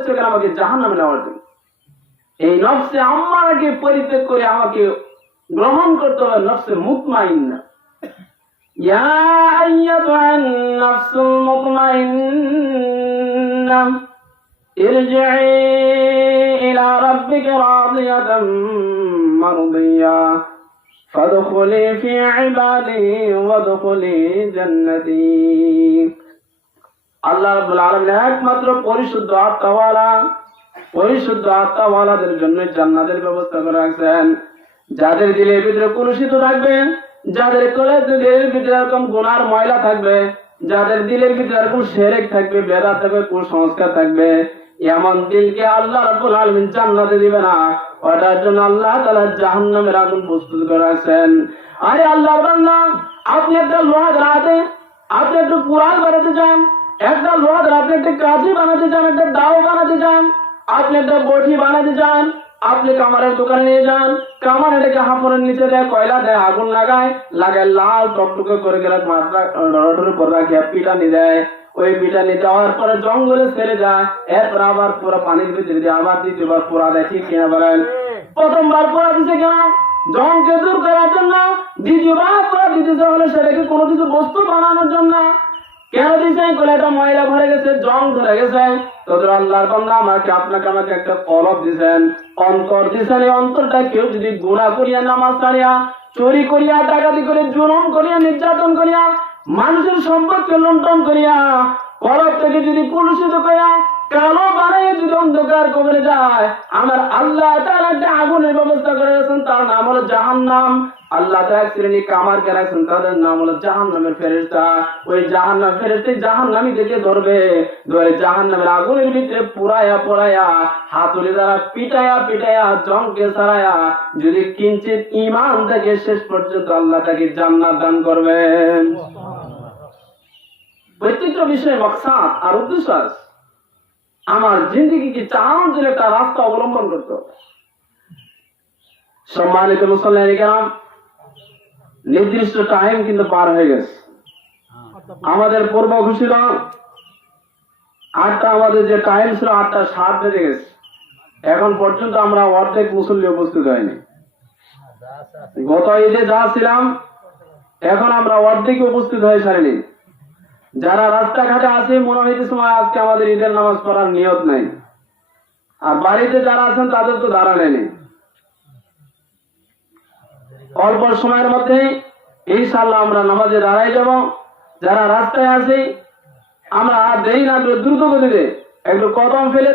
আমাকে জাহান্নামে নেওয়ার জন্য। এই নফসে আম্মারাকে পরিত্যাগ করে আমাকে গ্রহণ করতে হবে নফসে মুতমাইন্না। ইয়া আইয়াতুহান নাফসুল মুতমাইন্না ইরজিই ইলা রাব্বিকা রাদিয়াতাম মারদিয়া ফাদখুলি ফি ইবাদি ওয়াদখুলি জান্নাতি। আল্লাহ রাব্বুল আলামিন একমাত্র পরিশুদ্ধ আত্মাওয়ালা, পরিশুদ্ধ আত্মাওয়ালাদের জন্য জান্নাতের ব্যবস্থা করে রাখছেন। যাদের দিলের ভিতরে কলুষিত থাকবে, যাদের দিলের ভিতরে এরকম গুনার ময়লা থাকবে, যাদের দিলের ভিতরে এরকম শিরক থাকবে, বেদাত থাকবে, কুসংস্কার থাকবে, এমন দিলকে আল্লাহ রাব্বুল আলামিন জান্নাতে দিবে না। ওটার জন্য আল্লাহ তাআলা জাহান্নামের আগুন প্রস্তুত করে রাখছেন। আরে আল্লাহর বান্দা, আপনি একটা লোহা ধরাতে, আপনি একটু কুড়াল বানাতে চান, একটা লোহা ধরাতে একটা কাঁচি বানাতে চান, একটা দাও বানাতে চান, আপনি একটা বটি বানাতে চান, আপনি কামারের দোকানে নিয়ে যান, কামার এটাকে হাঁপড়ের নিচে দেয়, কয়লা দেয়, আগুন লাগায়, লাল টকটকে করে রডের উপর রাখিয়া পিটানি দেয়। ওই পিটানি দেওয়ার পরে জঙ্গলে ছেড়ে যায়, এরপর আবার পুরো পানির ভিতরে দিয়ে আবার দ্বিতীয়বার পোড়া দেয়। ঠিক কিনা বলেন? প্রথমবার পোড়া দিচ্ছে কেন? জংকে দূর করার জন্য। দ্বিতীয়বার পোড়া দিতেছে হলে সেটাকে কোনো কিছু বস্তু বানানোর জন্য। কেন দিচ্ছেন? এটা ময়লা ভরে গেছে, জং ধরে গেছে। তোদের আল্লাহর বান্দা আমাকে আপনাকে একটা কলব দিচ্ছেন, অন্তর দিচ্ছেন। এই অন্তরটা কেউ যদি গুনাহ করিয়া, নামাজ ছাড়িয়া, চুরি করিয়া, ডাকাতি করে, জুলুম করিয়া, নির্যাতন করিয়া, মানুষের সম্পদকে লুণ্ঠন করিয়া, কলব থেকে যদি কলুষিত করিয়া, কালো বানাইয়া যদি অন্ধকার কবরে যায়, আমার আল্লাহ তাআলা একটা আগুনের ব্যবস্থা করে গেছেন, তার নাম হলো জাহান্নাম। আল্লাহ তাআলা এক শ্রেণী কামারকে রাখছেন, তাদের নাম হলো জাহান্নামের ফেরেশতা। ওই জাহান্নাম ফেরেশতা জাহান্নামী থেকে ধরবে, ধরে জাহান্নামের আগুনের ভিতরে পুরায়া হাতুড়ি দ্বারা পিটায়া জংকে ছাড়ায়া যদি কিঞ্চিত ঈমান থেকে শেষ পর্যন্ত আল্লাহ তাকে জান্নাত দান করবেন। প্রত্যেকটা বিষয়ে মাকসাদ আর উদ্দেশ্য আছে। আমার জিন্দেগিকে চালানোর জন্য একটা রাস্তা অবলম্বন করতে হবে। সম্মানিত মুসল্লিয়ানে কেরাম, নির্দিষ্ট টাইম কিন্তু পার হয়ে গেছে। আমাদের পূর্ব ঘোষিত 8টা, আমাদের যে টাইম ছিল 8:07 বেজে গেছে। এখন পর্যন্ত আমরা অর্ধেক মুসল্লি উপস্থিত হয়নি। গত ঈদে যা ছিলাম, এখন আমরা অর্ধেক উপস্থিত হয়ে সারিনি। যারা রাস্তাঘাটে আছে, মনে হইতে সময় আজকে আমাদের ঈদের নামাজ পড়ার নিয়ত নাই। আর বাড়িতে যারা আছেন তাদের তো দাঁড়ালেনি। অল্প সময়ের মধ্যে ইনশাআল্লাহ আমরা নামাজে দাঁড়াই যাব। যারা রাস্তায় আছি, আমরা দেরি না করে দ্রুত গতিতে একটু কদম ফেলে